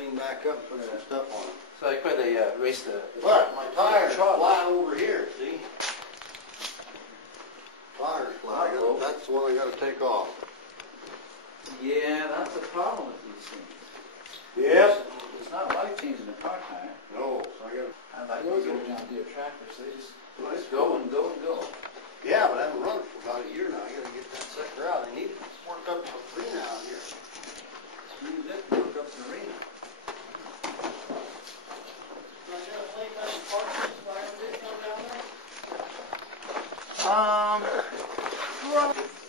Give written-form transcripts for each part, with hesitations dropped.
clean back up and put some stuff on it. So like where they race the But my tire's flying over here, see? Tire's flying. That's the one I gotta take off. Yeah, that's the problem with these things. Yep. It's not like changing a car tire. No, so I gotta... I like those old John Deere tractors. They just go and go and go. Yeah, but I haven't run it for about a year now. I gotta get that sucker out. I need to work up some arena out here. Use it to work up some arena.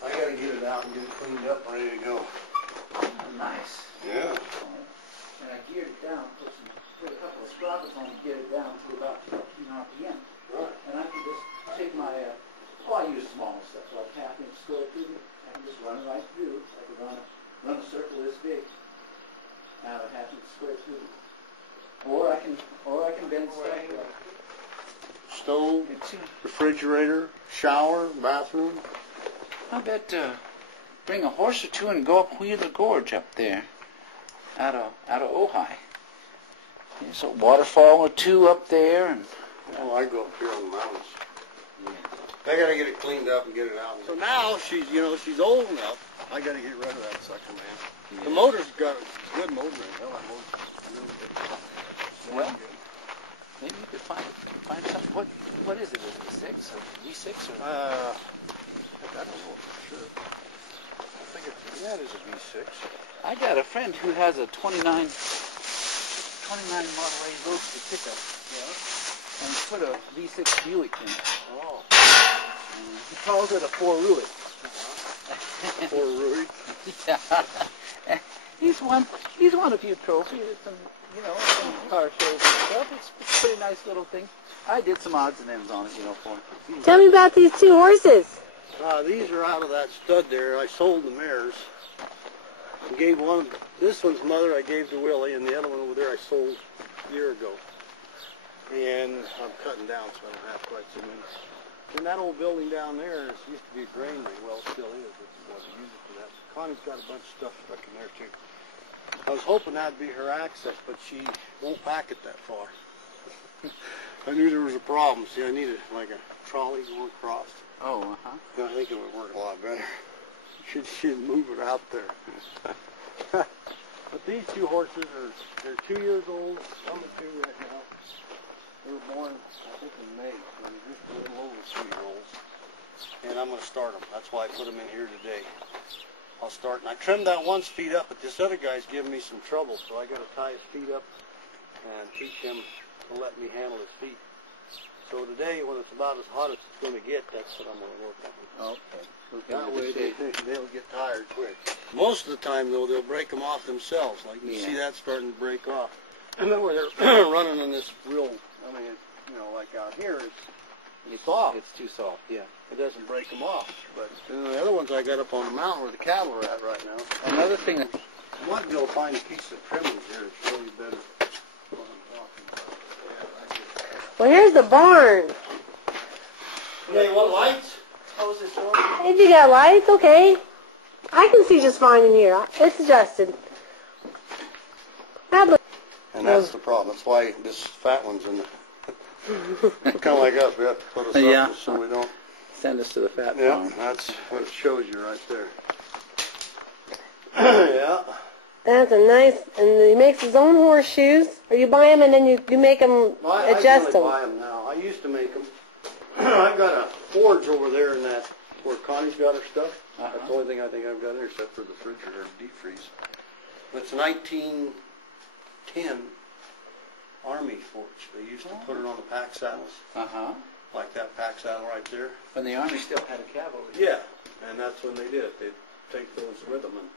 I gotta get it out and get it cleaned up and ready to go. Oh, nice. Yeah. And I geared it down, put a couple of sprockets on to get it down to about 15 RPM. Right. And I can just take my, I use small stuff, so I tap in, square through it, I can just run it right through. I can run a circle this big. Now I have to square through. Or I can bend stuff. Stove, refrigerator, shower, bathroom. I bet bring a horse or two and go up Wheeler Gorge up there, out of Ojai. There's a waterfall or two up there, and Oh, I go up here on the mountains. I gotta get it cleaned up and get it out. So now she's old enough. I gotta get rid of that sucker, man. Yeah. The motor's got a good motor in it. Hell, that motor's really good. Well, maybe you could find something. What is it? Is it a 6 or V6 or? I don't know for sure. I think it is a V6. I got a friend who has a 29 Model A roadster pickup. Yeah. And he put a V6 Buick in it. Oh. He calls it a 4 Ruit. 4 Ruit. Yeah. He's won a few trophies at some car shows and stuff. It's a pretty nice little thing. I did some odds and ends on it, for him. Tell me about these two horses. These are out of that stud there. I sold the mares. I gave one, this one's mother I gave to Willie, and the other one over there I sold a year ago. And I'm cutting down so I don't have quite so many. In that old building down there, it used to be a granary. Well, it still is. It wasn't used for that. Connie's got a bunch of stuff stuck in there too. I was hoping that'd be her access, but she won't back it that far. I knew there was a problem. See, I needed like a trolley going across. Oh, uh-huh. I think it would work a lot better. She'd move it out there. But these two horses they're 2 years old. I'm a 2 right now. They were born, I think, in May. So they're just a little over 3-year-olds. And I'm going to start them. That's why I put them in here today. I'll start. And I trimmed that one's feet up, but this other guy's giving me some trouble. So I got to tie his feet up and teach him to let me handle his feet. So today, when it's about as hot as it's going to get, that's what I'm going to work on. Okay. That way they'll get tired quick. Most of the time, though, they'll break them off themselves. Like you see that starting to break off. And then when they're running on this real, I mean, like out here, it's soft. It's too soft, yeah. It doesn't break them off. But the other ones I got up on the mountain where the cattle are at right now. Another thing that... I might be able to find a piece of trimmings here to show you better what I'm talking about. Well, here's the barn. You want lights? Close this door. Hey, you got lights? Okay. I can see just fine in here. It's adjusted. And that's the problem. That's why this fat one's in there. Kind of like us. We have to put us up just so we don't. Send us to the fat Yeah, farm. that's what it shows you right there. Yeah. That's a nice, and he makes his own horseshoes, or you buy them and then you make them, adjust them. I buy them now. I used to make them. I've got a forge over there in that, where Connie's got her stuff. That's the only thing I think I've got in there except for the refrigerator, deep freeze. It's 1910 Army forge. They used to put it on the pack saddles. Like that pack saddle right there. When the Army still had a cavalry. Yeah, and that's when they did it. They'd take those with them, and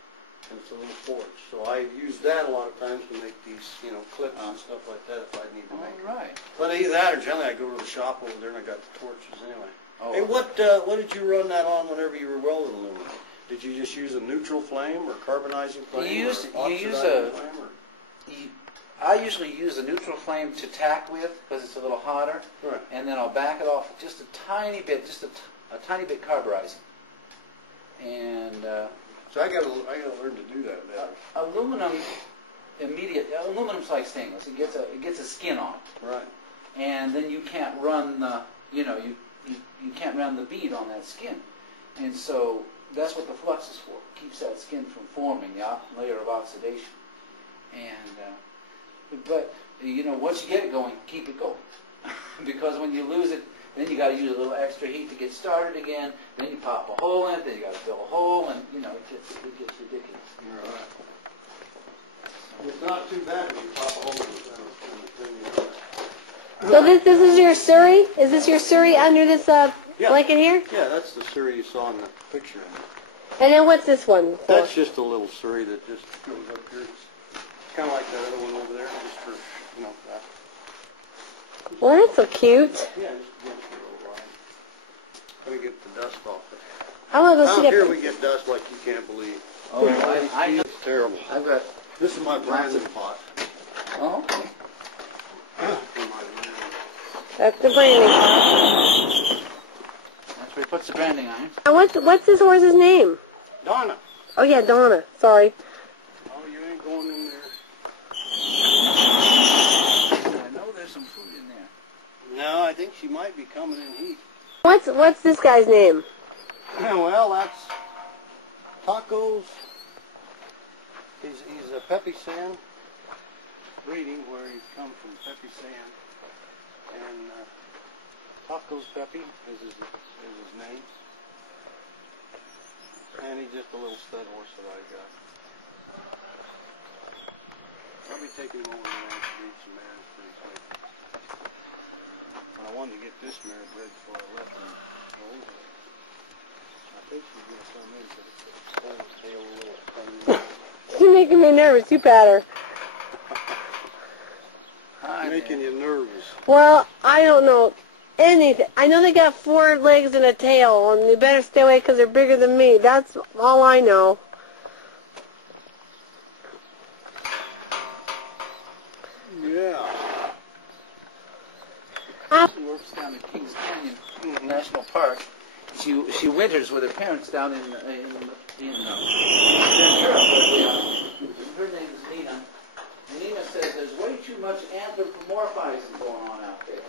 it's a little forge. So I use that a lot of times to make these, clips and stuff like that if I need to make them. Right. But either that or generally I go to the shop over there and I got the torches anyway. Oh. Hey, what did you run that on whenever you were welding aluminum? Did you just use a neutral flame or carbonizing flame? I usually use a neutral flame to tack with because it's a little hotter. Right. And then I'll back it off just a tiny bit, a tiny bit carburizing. And so I gotta learn to do that better. Aluminum immediate. Aluminum's like stainless. It gets a skin on it, Right. and then you can't run the you can't run the bead on that skin, and so that's what the flux is for. It keeps that skin from forming the layer of oxidation, and but once you get it going, keep it going, because when you lose it, then you got to use a little extra heat to get started again. Then you pop a hole in it. Then you got to fill a hole, and it gets ridiculous. You're right. It's not too bad when you pop a hole in the So this is your Surrey? Is this your Surrey under this blanket here? Yeah, that's the Surrey you saw in the picture. And then what's this one for? That's just a little Surrey that just goes up here. It's kind of like that other one over there, just for, that. Well, that's so cute. Yeah, just against the little line. Let me get the dust off it. I want to go Out see that. here we get dust like you can't believe. Oh, It's terrible. I've got. This is my branding pot. Oh, okay. That's the branding. That's where he puts the branding on it. And what's this horse's name? Donna. Oh yeah, Donna. Sorry. Oh, you ain't going in there. I know there's some food in there. No, I think she might be coming in heat. What's this guy's name? Well, that's Tacos. He's a Pepe San breeding, where he's come from Pepe San, and Tacos Pepe is his name, and he's just a little stud horse that I got. I'll be taking him over there to breed some mares pretty quick. I wanted to get this mare bred before I left him. I think she's going to come in because it's a whole tail a little funny. You're making me nervous. You pat her. Making you nervous. Well, I don't know anything. I know they got 4 legs and a tail, and you better stay away because they're bigger than me. That's all I know. Yeah. She works down in Kings Canyon National Park. She winters with her parents down in Ventura. Her name is Nina. And Nina says there's way too much anthropomorphizing going on out there.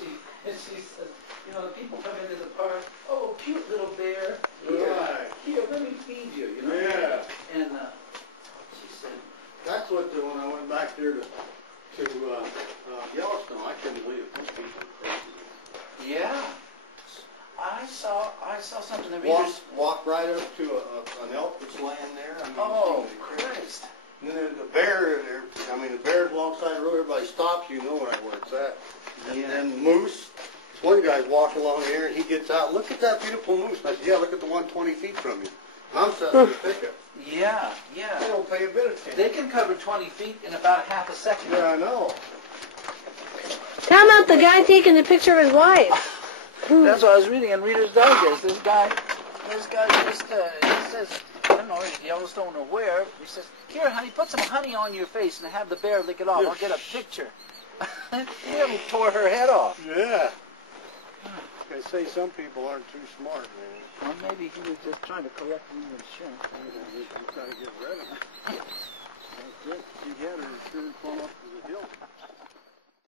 She says, the people come into the park, oh, cute little bear. Here, let me feed you, Yeah. And she said, That's what when I went back there to Yellowstone, I couldn't believe it. Those people are crazy. yeah. I saw something that Walk right up to an elk that's laying there. I mean, oh, Christ. And then the bear, the bear's alongside the road. Everybody stops, you know where it's at. And then moose. One guy's walking along here, and he gets out. Look at that beautiful moose. I said, yeah, look at the one 20 feet from you. And I'm sitting in the pickup. Yeah. They don't pay a bit of attention. They can cover 20 feet in about half a second. Yeah, I know. How about the guy taking the picture of his wife? That's what I was reading in Reader's Digest. This guy just, he says, I don't know, Yellowstone or where, he says, here, honey, put some honey on your face and have the bear lick it off. I'll get a picture. He nearly tore her head off. Yeah. They say some people aren't too smart, man. Well, maybe he was just trying to collect England's shrimp. He's trying to get rid of them. That's it. She had her sure come up to the hill.